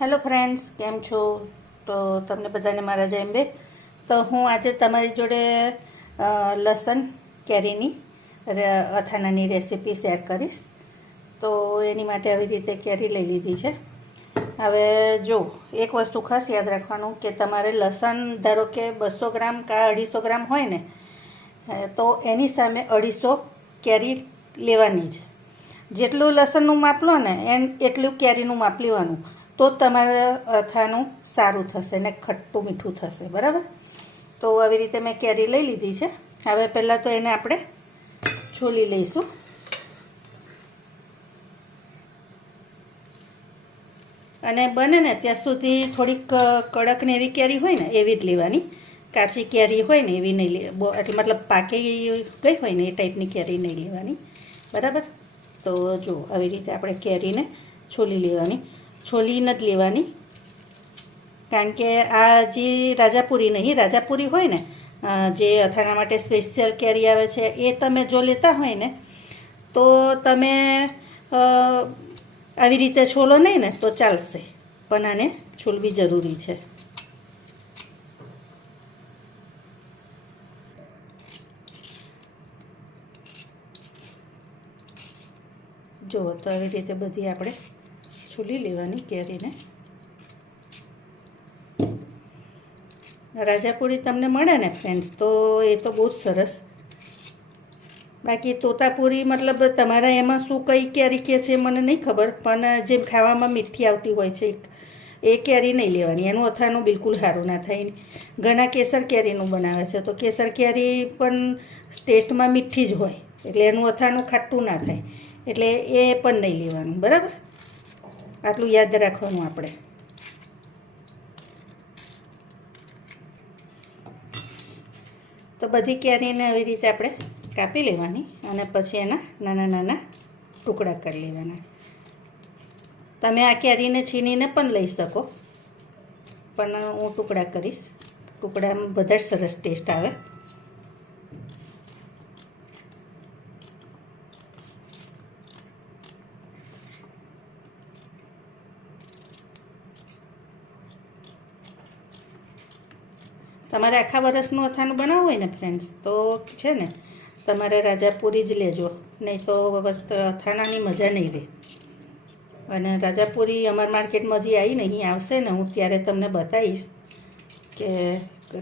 Hello friends, કેમ છો? તો તમને બધાને મારા જય અંબે. તો હું આજે તમારી જોડે લસણ કેરીની અથાણાની રેસીપી શેર કરીશ. તો એની માટે આવી રીતે કેરી લઈ લીધી છે. હવે જો એક વસ્તુ ખાસ યાદ રાખવાનું કે તમારે લસણ ધારો કે 200 ગ્રામ કે 250 ગ્રામ હોય ને, તો એની સામે 250 કેરી લેવાની છે. જેટલું લસણનું માપ લો ને એટલું કેરીનું માપ લેવાનું, તો તમારા અથાણું સારું થશે ને ખટ્ટું મીઠું થશે. બરાબર? તો આવી રીતે મેં કેરી લઈ લીધી છે. હવે પહેલાં તો એને આપણે છોલી લઈશું. અને બને ને ત્યાં સુધી થોડીક કડક ને એવી કેરી હોય ને એવી જ લેવાની. કાચી કેરી હોય ને એવી નહીં એટલે મતલબ પાકી ગઈ હોય ને એ ટાઈપની કેરી નહીં લેવાની. બરાબર? તો જો આવી રીતે આપણે કેરીને છોલી લેવાની. છોલી નથી લેવાની, કારણ કે આ જે રાજાપુરી નહીં, રાજાપુરી હોય ને જે અથાણા માટે સ્પેશિયલ કેરી આવે છે, એ તમે જો લેતા હોય ને તો તમે આવી રીતે છોલો નહીં ને તો ચાલશે, પણ આને છોલવી જરૂરી છે. જો તો આવી રીતે બધી આપણે છોલી લેવાની કેરીને. રાજાપુરી તમને મળે ને ફ્રેન્ડ્સ, તો એ તો બહુ જ સરસ. બાકી તોતાપુરી મતલબ તમારા એમાં શું કઈ કેરી કે છે મને નહીં ખબર, પણ જે ખાવામાં મીઠી આવતી હોય છે એ કેરી નહીં લેવાની. એનું અથાણું બિલકુલ સારું ના થાય. ઘણા કેસર કેરીનું બનાવે છે, તો કેસર કેરી પણ ટેસ્ટમાં મીઠી જ હોય, એટલે એનું અથાણું ખાટું ના થાય, એટલે એ પણ નહીં લેવાનું. બરાબર? આટલું યાદ રાખવાનું આપણે. તો બધી કેરીને આવી રીતે આપણે કાપી લેવાની અને પછી એના નાના નાના ટુકડા કરી લેવાના. તમે આ કેરીને છીણીને પણ લઈ શકો, પણ હું ટુકડા કરીશ. ટુકડામાં બધા જ સરસ ટેસ્ટ આવે. તમારે આખા વરસનું અથાણું બનાવવું હોય ને ફ્રેન્ડ્સ, તો છે ને તમારે રાજાપુરી જ લેજો, નહીં તો અથાણાની મજા નહીં રહે. અને રાજાપુરી અમારા માર્કેટમાં હજી આવી નહીં, આવશે ને હું ત્યારે તમને બતાવીશ કે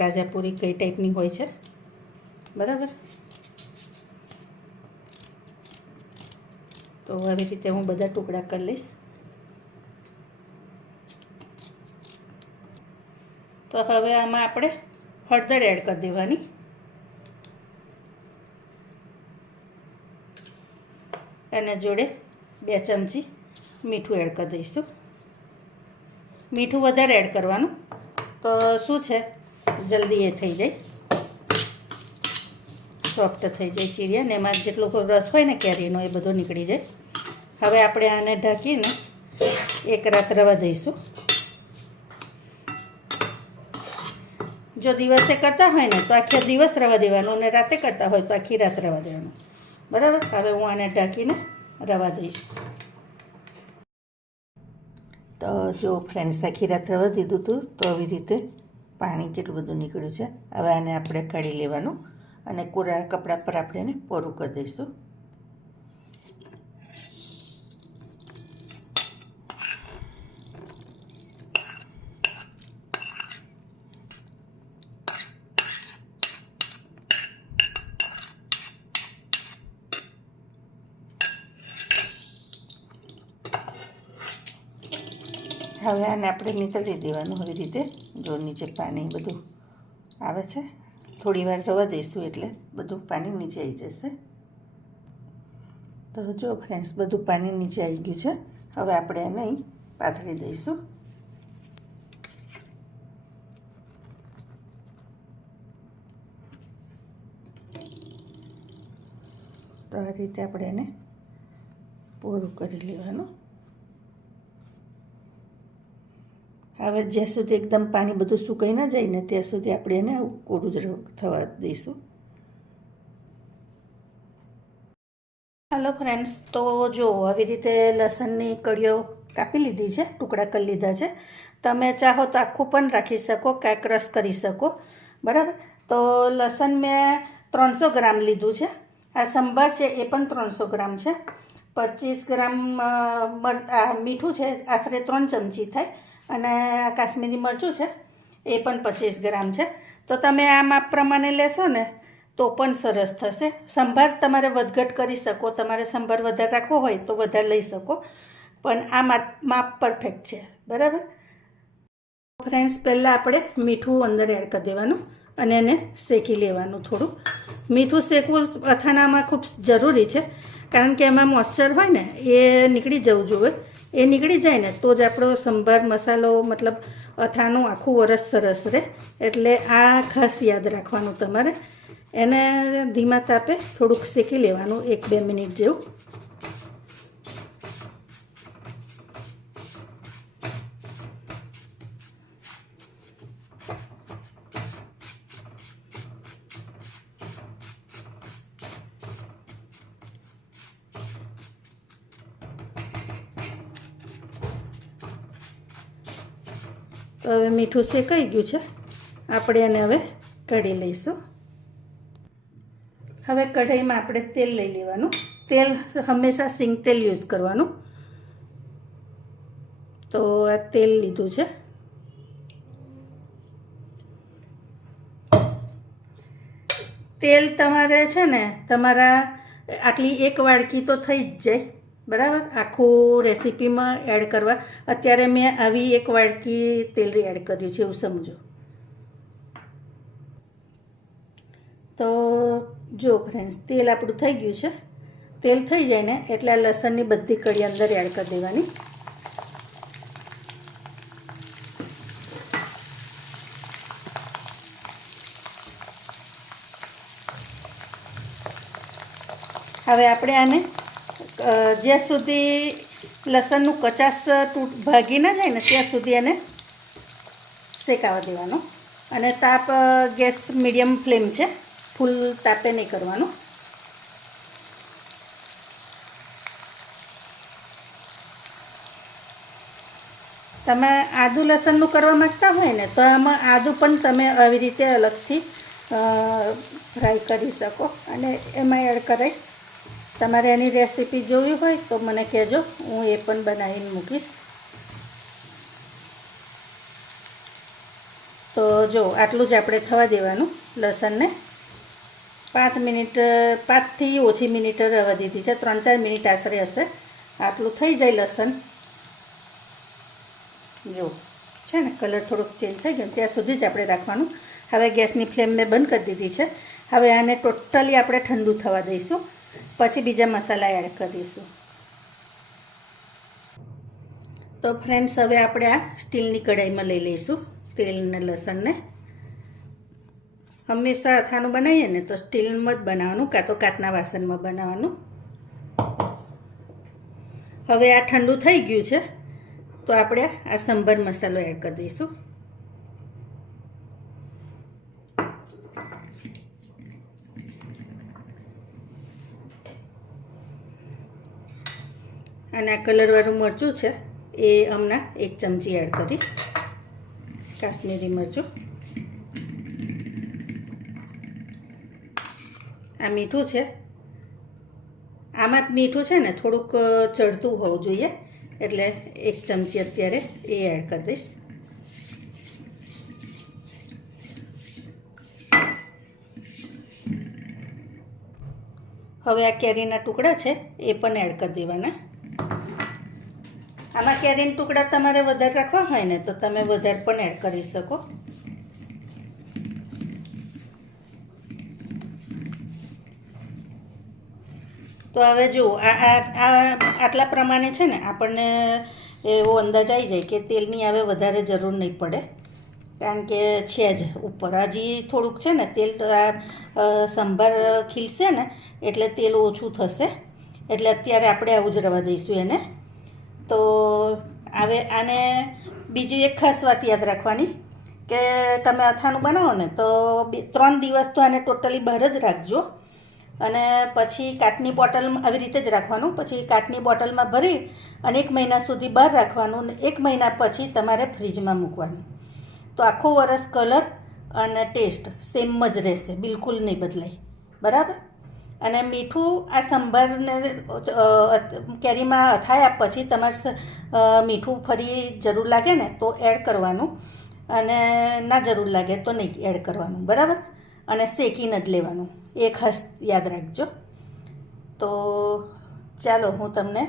રાજાપુરી કઈ ટાઈપની હોય છે. બરાબર? તો આવી રીતે હું બધા ટુકડા કરી લઈશ. તો હવે આમાં આપણે હળદર એડ કરી દેવાની. અને જોડે 2 ચમચી મીઠું એડ કરી દઈશું. મીઠું વધારે એડ કરવાનું, તો શું છે જલ્દી એ થઈ જાય, સોફ્ટ થઈ જાય ચીરિયા, ને એમાં જેટલો રસ હોય ને કેરીનો એ બધો નીકળી જાય. હવે આપણે આને ઢાંકીને 1 રાત રવા દઈશું. જો દિવસે કરતા હોય ને તો આખો દિવસ રવા દેવાનું, અને રાતે કરતા હોય તો આખી રાત રવા દેવાનું. બરાબર? હવે હું આને ઢાંકીને રવા દઈશ. તો જો ફ્રેન્ડ્સ, આખી રાત રવા દીધું હતું, તો આવી રીતે પાણી કેટલું બધું નીકળ્યું છે. હવે આને આપણે કાઢી લેવાનું અને કોરા કપડા પર આપણે એને પોરું કરી દઈશું. હવે આને આપણે નીતળી દેવાનું. આવી રીતે જો નીચે પાણી બધું આવે છે, થોડી વાર રવા દઈશું એટલે બધું પાણી નીચે આવી જશે. તો જો ફ્રેન્ડ્સ, બધું પાણી નીચે આવી ગયું છે. હવે આપણે એને અહીં પાથરી દઈશું. તો આ રીતે આપણે એને પૂરું કરી લેવાનું. હવે જ્યાં સુધી એકદમ પાણી બધું સુકાઈ ના જાય ને ત્યાં સુધી આપણે એને કોરું જ થવા દઈશું. હાલો ફ્રેન્ડ્સ, તો જો આવી રીતે લસણની કળીઓ કાપી લીધી છે, ટુકડા કરી લીધા છે. તમે ચાહો તો આખું પણ રાખી શકો, કાંઈ ક્રશ કરી શકો, બરાબર. તો લસણ મેં 300 ગ્રામ લીધું છે. આ સંભાર છે એ પણ 300 ગ્રામ છે. 25 ગ્રામ મીઠું છે, આશરે 3 ચમચી થાય. અને આ કાશ્મીરી મરચું છે એ પણ 25 ગ્રામ છે. તો તમે આ માપ પ્રમાણે લેશો ને તો પણ સરસ થશે. સંભાર તમારે વધઘટ કરી શકો, તમારે સંભાર વધારે રાખવો હોય તો વધારે લઈ શકો, પણ આ માપ પરફેક્ટ છે, બરાબર. ફ્રેન્ડ્સ, પહેલાં આપણે મીઠું અંદર એડ કરી દેવાનું અને એને શેકી લેવાનું. થોડું મીઠું શેકવું અથાણામાં ખૂબ જરૂરી છે, કારણ કે એમાં મોઇશ્ચર હોય ને એ નીકળી જવું જોઈએ. એ નીકળી જાય ને તો જ આપણો સંભાર મસાલો મતલબ અથાણું આખું વરસ સરસ રહે. એટલે આ ખાસ યાદ રાખવાનું તમારે. એને ધીમા તાપે થોડુંક શેકી લેવાનું, 1-2 મિનિટ જેવું. તો હવે મીઠું શેકાઈ ગયું છે, આપણે એને હવે કાઢી લઈશું. હવે કઢાઈમાં આપણે તેલ લઈ લેવાનું. તેલ હંમેશા સિંગ તેલ યુઝ કરવાનું. તો આ તેલ લીધું છે. તેલ તમારે છે ને તમારા આટલી 1 વાડકી તો થઈ જ જાય, બરાબર. આખું રેસીપીમાં એડ કરવા અત્યારે મેં આવી 1 વાડકી તેલ એડ કર્યું છે, એવું સમજો. તો જો ફ્રેન્ડ્સ, તેલ આપણું થઈ ગયું છે. તેલ થઈ જાય ને એટલે આ લસણની બધી કળી અંદર એડ કરી દેવાની. હવે આપણે આને જ્યાં સુધી લસણનું કચાશ ભાગી ના જાય ને ત્યાં સુધી એને શેકાવા દેવાનો. અને તાપ ગેસ મીડિયમ ફ્લેમ છે, ફૂલ તાપે નહીં કરવાનું. તમે આદુ લસણનું કરવા માગતા હોય ને તો આમાં આદુ પણ તમે આવી રીતે અલગથી ફ્રાય કરી શકો અને એમાં એડ કરાય. તમારે એની રેસીપી જોવી હોય તો મને કહેજો, હું એ પણ બનાવીને મૂકીશ. તો જો આટલું જ આપણે થવા દેવાનું. લસણને 5 થી ઓછી મિનિટ રહેવા દીધી છે, 3-4 મિનિટ આશરે હશે. આટલું થઈ જાય લસણ, જો છે ને કલર થોડોક ચેન્જ થઈ ગયો ત્યાં સુધી જ આપણે રાખવાનું. હવે ગેસની ફ્લેમ મેં બંધ કરી દીધી છે. હવે આને ટોટલી આપણે ઠંડુ થવા દઈશું, પછી બીજા મસાલા એડ કરી દઈશું. તો ફ્રેન્ડ્સ, હવે આપણે આ સ્ટીલની કઢાઈમાં લઈ લઈશું તેલ ને લસણને. હંમેશા અથાણું બનાવીએ ને તો સ્ટીલમાં જ બનાવવાનું, કાં તો કાચના વાસણમાં બનાવવાનું. હવે આ ઠંડુ થઈ ગયું છે તો આપણે આ સંભાર મસાલો એડ કરી દઈશું. અને આ કલરવાળું મરચું છે એ હમણાં 1 ચમચી એડ કરીશ, કાશ્મીરી મરચું. આ મીઠું છે. આમાં મીઠું છે ને થોડુંક ચડતું હોવું જોઈએ, એટલે 1 ચમચી અત્યારે એ એડ કરી દઈશ. હવે આ કેરીના ટુકડા છે એ પણ એડ કરી દેવાના. આમાં કેરીના ટુકડા તમારે વધારે રાખવા હોય ને તો તમે વધારે પણ એડ કરી શકો. તો હવે જુઓ, આટલા પ્રમાણે છે ને આપણને એવો અંદાજ આવી જાય કે તેલની હવે વધારે જરૂર નહીં પડે, કારણ કે છે જ ઉપર. હજી થોડુંક છે ને તેલ, સંભાર ખીલશે ને એટલે તેલ ઓછું થશે, એટલે અત્યારે આપણે આવું જ રવા દઈશું એને. તો હવે આને બીજી એક ખાસ વાત યાદ રાખવાની કે તમે અથાણું બનાવો ને તો 3 દિવસ તો આને ટોટલી બહાર જ રાખજો. અને પછી કાચની બોટલમાં આવી રીતે જ રાખવાનું. પછી કાચની બોટલમાં ભરી અને 1 મહિના સુધી બહાર રાખવાનું અને 1 મહિના પછી તમારે ફ્રીજમાં મૂકવાનું. તો આખું વરસ કલર અને ટેસ્ટ સેમ જ રહેશે, બિલકુલ નહીં બદલાય. બરાબર. અને મીઠું આ સંભારને કેરીમાં અથાયા પછી તમારે મીઠું ફરી જરૂર લાગે ને તો એડ કરવાનું, અને ના જરૂર લાગે તો નહીં એડ કરવાનું. બરાબર. અને શેકીને જ લેવાનું, એ ખાસ યાદ રાખજો. તો ચાલો હું તમને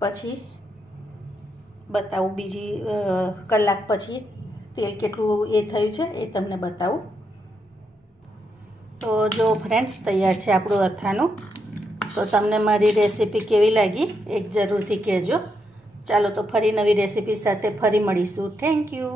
પછી બતાવું, બીજી કલાક પછી તેલ કેટલું એ થયું છે એ તમને બતાવું. તો જો ફ્રેન્ડ્સ, તૈયાર છે આપણું અથાણું. તો તમને મારી રેસીપી કેવી લાગી એક જરૂરથી કહેજો. ચાલો તો ફરી નવી રેસીપી સાથે ફરી મળીશું. Thank you.